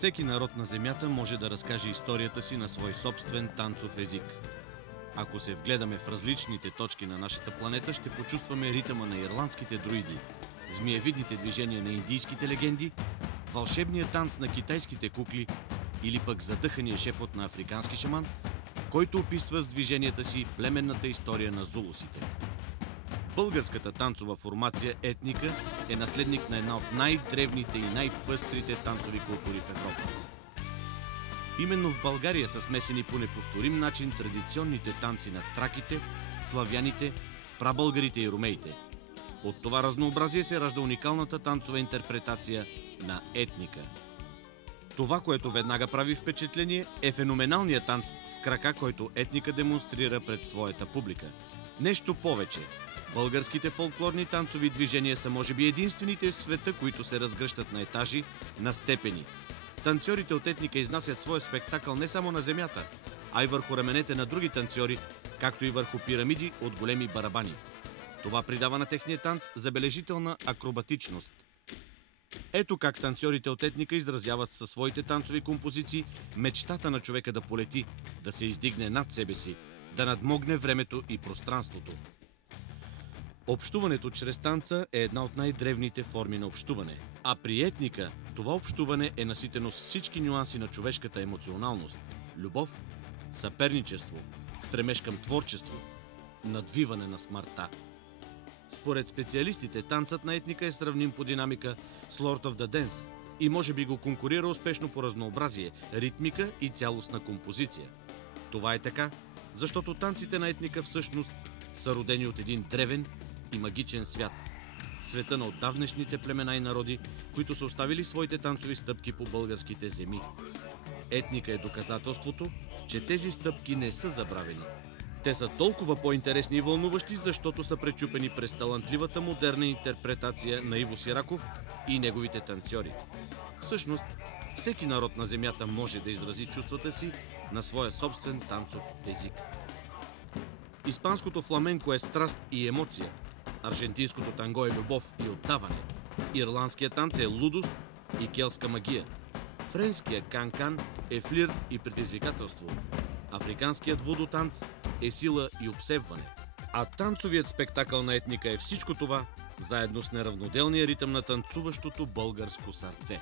Всеки народ на земята може да разкаже историята си на свой собствен танцов език. Ако се вгледаме в различните точки на нашата планета, ще почувстваме ритъма на ирландските друиди, змиевидните движения на индийските легенди, вълшебния танц на китайските кукли или пък задъхания шепот на африкански шаман, който описва с движенията си племенната история на зулусите. Българската танцова формация етника е наследник на една от най-древните и най-пъстрите танцови култури в Европа. Именно в България са смесени по неповторим начин традиционните танци на траките, славяните, прабългарите и ромеите. От това разнообразие се ражда уникалната танцова интерпретация на етника. Това, което веднага прави впечатление, е феноменалният танц с крака, който етника демонстрира пред своята публика. Нещо повече. Българските фолклорни танцови движения са може би единствените в света, които се разгръщат на етажи, на степени. Танцорите от етника изнасят своя спектакъл не само на земята, а и върху раменете на други танцори, както и върху пирамиди от големи барабани. Това придава на техния танц забележителна акробатичност. Ето как танцорите от етника изразяват със своите танцови композиции мечтата на човека да полети, да се издигне над себе си, да надмогне времето и пространството. Общуването чрез танца е една от най-древните форми на общуване. А при етника това общуване е наситено с всички нюанси на човешката емоционалност – любов, съперничество, стремеж към творчество, надвиване на смъртта. Според специалистите, танцът на етника е сравним по динамика с Lord of the Dance и може би го конкурира успешно по разнообразие, ритмика и цялостна композиция. Това е така, защото танците на етника всъщност са родени от един древен и магичен свят. Света на отдавнешните племена и народи, които са оставили своите танцови стъпки по българските земи. Етника е доказателството, че тези стъпки не са забравени. Те са толкова по-интересни и вълнуващи, защото са пречупени през талантливата модерна интерпретация на Иво Сираков и неговите танцори. Всъщност, всеки народ на земята може да изрази чувствата си на своя собствен танцов език. Испанското фламенко е страст и емоция. Аржентинското танго е любов и отдаване. Ирландският танц е лудост и келтска магия. Френският канкан е флирт и предизвикателство. Африканският вудо танц е сила и обсебване. А танцовият спектакъл на етника е всичко това, заедно с неравноделния ритъм на танцуващото българско сърце.